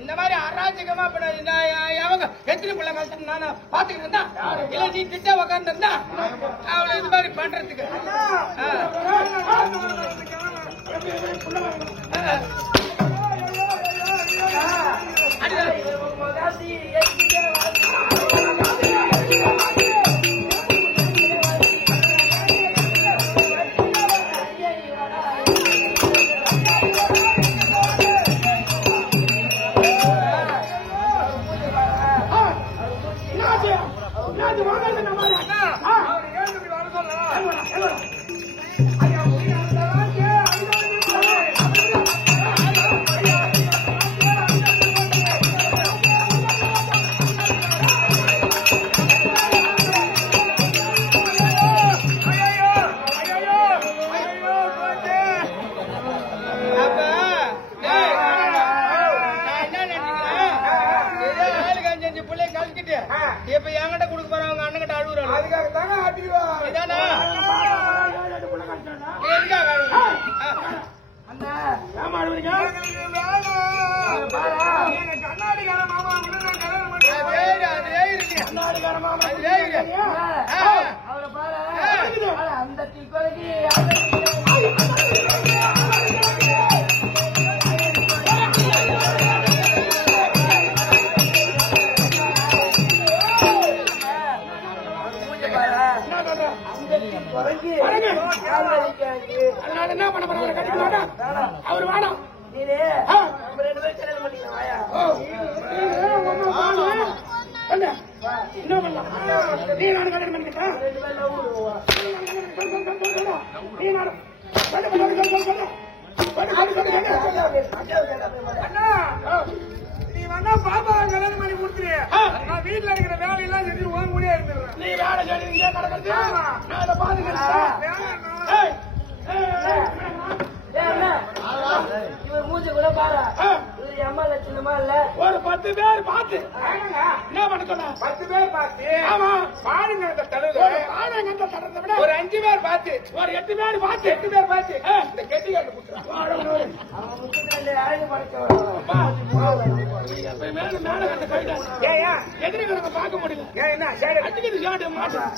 இந்த மாதிரி அராஜகமா அவங்க எத்தனை பிள்ளை கஷ்டம் நானும் பாத்துக்கிட்டு இருந்தா இல்ல நீ கிட்ட உக்காந்து இருந்தா அவளை இது மாதிரி பண்றதுக்கு இப்ப என்கிட்ட கொடுக்க போறாங்க அவங்க அண்ணன் கிட்ட அழுகுறாங்க அதுக்காக தாங்க கண்ணாடிக்கார மாமா அவரை பாரு அந்த அதனால என்ன பண்ண போற கட்டிக்க மாட்டான் அவரு வேணாம் என்ன பண்ணலாம் நீ நானும் கல்யாணம் பண்ணிக்கிட்டா நீ நானும் அண்ணா நீ வேணா பாப்பா கல்யாணம் பண்ணி கொடுத்துரு நான் வீட்டுல இருக்கிற வேலையெல்லாம் செஞ்சு ஓன் முடியா இருந்துடுறேன் நீ வேலை செஞ்சு நடக்கிறது நான் அதை பாத்துக்கிறேன் இவர் மூஞ்சி கூட பாரு இவர் அம்மா லட்சணமா இல்ல ஒரு 10 பேர் பார்த்து என்ன பண்ண சொன்ன 10 பேர் பார்த்து ஆமா பாருங்க விட ஒரு 5 பேர் பார்த்து ஒரு 8 பேர் பார்த்து 8 பேர் பார்த்து இந்த கெட்டி காட்டு குடுறான் அவன் முக்கிய அழகு எதிரிகளுக்கு பார்க்க முடியல என்ன அடிக்கிறது ஷாட்டு மாட்டேன்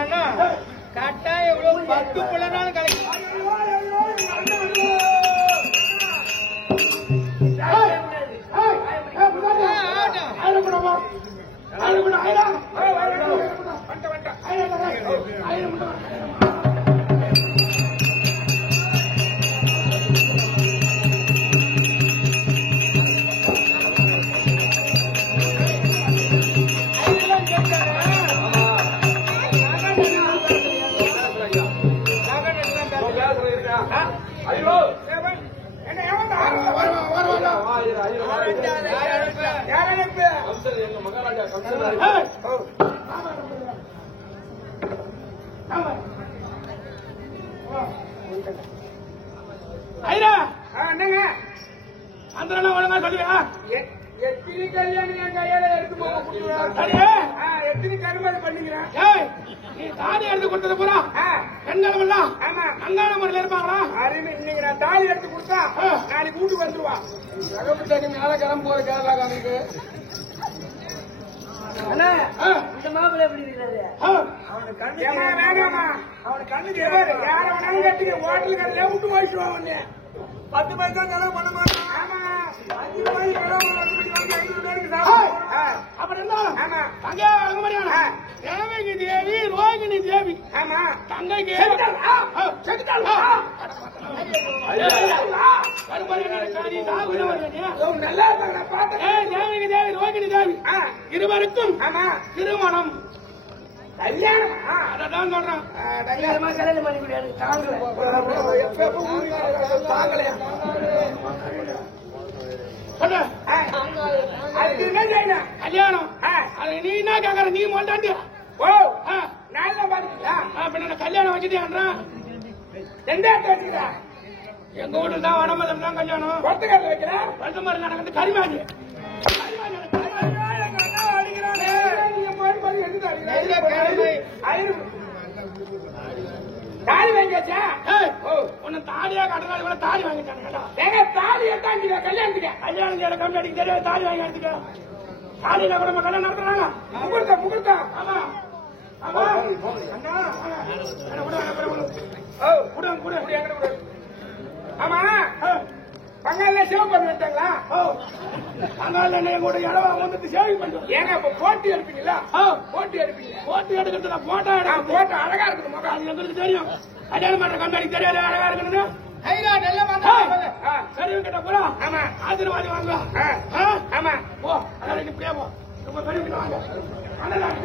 என்ன கட்டாயம் எவ்வளவு 10 புள்ளனாலும் கிடைக்கும் என்னங்க அந்த ஒழுங்கா சொல்லுவா எத்தனை கல்யாணம் என் கையால எடுத்து போக எத்தனை கருமாதி பண்ணிக்கிறேன் நீ தாலி எடுத்து கொடுத்தது பூரா பெண்களும் எல்லாம் அங்காள முறையில் இருப்பாங்களா அருமை இன்னைக்கு நான் தாலி எடுத்து கொடுத்தா நாளைக்கு வீட்டுக்கு வந்துருவா தகப்பட்டு மேல கிளம்ப போற கேரளா காமிக்கு இந்த மாப்பிள்ள எப்படி இருக்கிறாரு அவனுக்கு கண்ணு யார வேணாலும் கட்டிக்க ஹோட்டல் கடையில விட்டு போயிடுவா உடனே 10 பைசா செலவு பண்ண மாட்டான். ஆமா 5 ரூபாய்க்கு செலவு 500 பேருக்கு சாப்பிடும். அப்படி இருந்தாலும் ஆமா தங்கை அழகுமரியானா தேவகி தேவி ரோகிணி தேவி ஆமா தங்கைக்கு நல்லா தேவகி தேவி ரோகிணி தேவி இருவருக்கும் ஆமா திருமணம் கல்யாணம் அதான் சொல்றேன் கல்யாணமா கல்யாணம் பண்ணி கூடிய தாங்கலையா அதுக்கு என்ன செய்யணும் கல்யாணம் அது நீ என்ன கேக்குற நீ மாட்டாண்டி ஓ நான் பாத்துக்கிட்டா பின்ன கல்யாணம் வச்சுட்டேன்றான் எந்த இடத்துல வச்சுக்கிறா எங்க வீட்டுல தான் வடமதம் தான் கல்யாணம் கொத்தக்காரல வைக்கிறேன் வடமரம் நடக்கிறது கரிமாடி தாலி வாங்கியாச்சா உன்ன தாலியா கட்டுறாரு கூட தாலி வாங்கிட்டாங்க தாலி எடுத்தாங்க கல்யாணத்துக்கு கல்யாணம் கம்மி அடிக்க தெரியாது தாலி வாங்கி எடுத்துக்க தாலியில கூட கல்யாணம் நடத்துறாங்க முகூர்த்தம் முகூர்த்தம் ஆமா ஆமா ஆமா பங்காள சிவப்பண்ணு வச்சாங்களா பங்காள கூட இடவா வந்துட்டு சேவிங் பண்ணுவோம் ஏங்க இப்ப போட்டி எடுப்பீங்களா போட்டி எடுப்பீங்க போட்டி எடுக்கிறதுல போட்டோ போட்டோ அழகா இருக்குது முகம் அது எங்களுக்கு தெரியும் கல்யாணம் பண்ற கம்பெனி தெரியாது அழகா இருக்கணும் சரி கிட்ட போறா ஆமா ஆசீர்வாதி வாங்க ஆமா போ அதான் இப்படியே போ ரொம்ப பெரிய வாங்க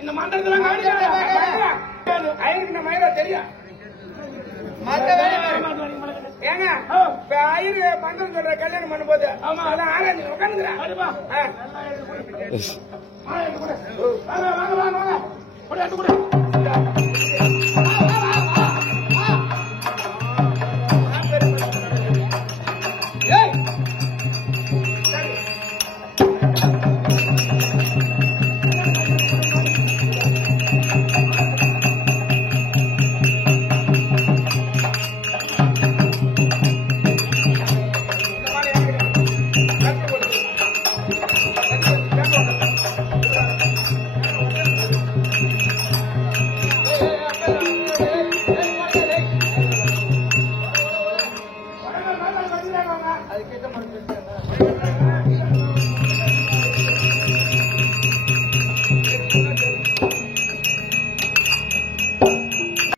இந்த மண்டலத்துல தெரியும் ஏங்க ஐயரு மண்டலம் சொல்ற கல்யாணம் பண்ணும்போது அதான் ஆராய்ச்சி உட்காந்துக்கிறேன் வாங்க வாங்க வாங்க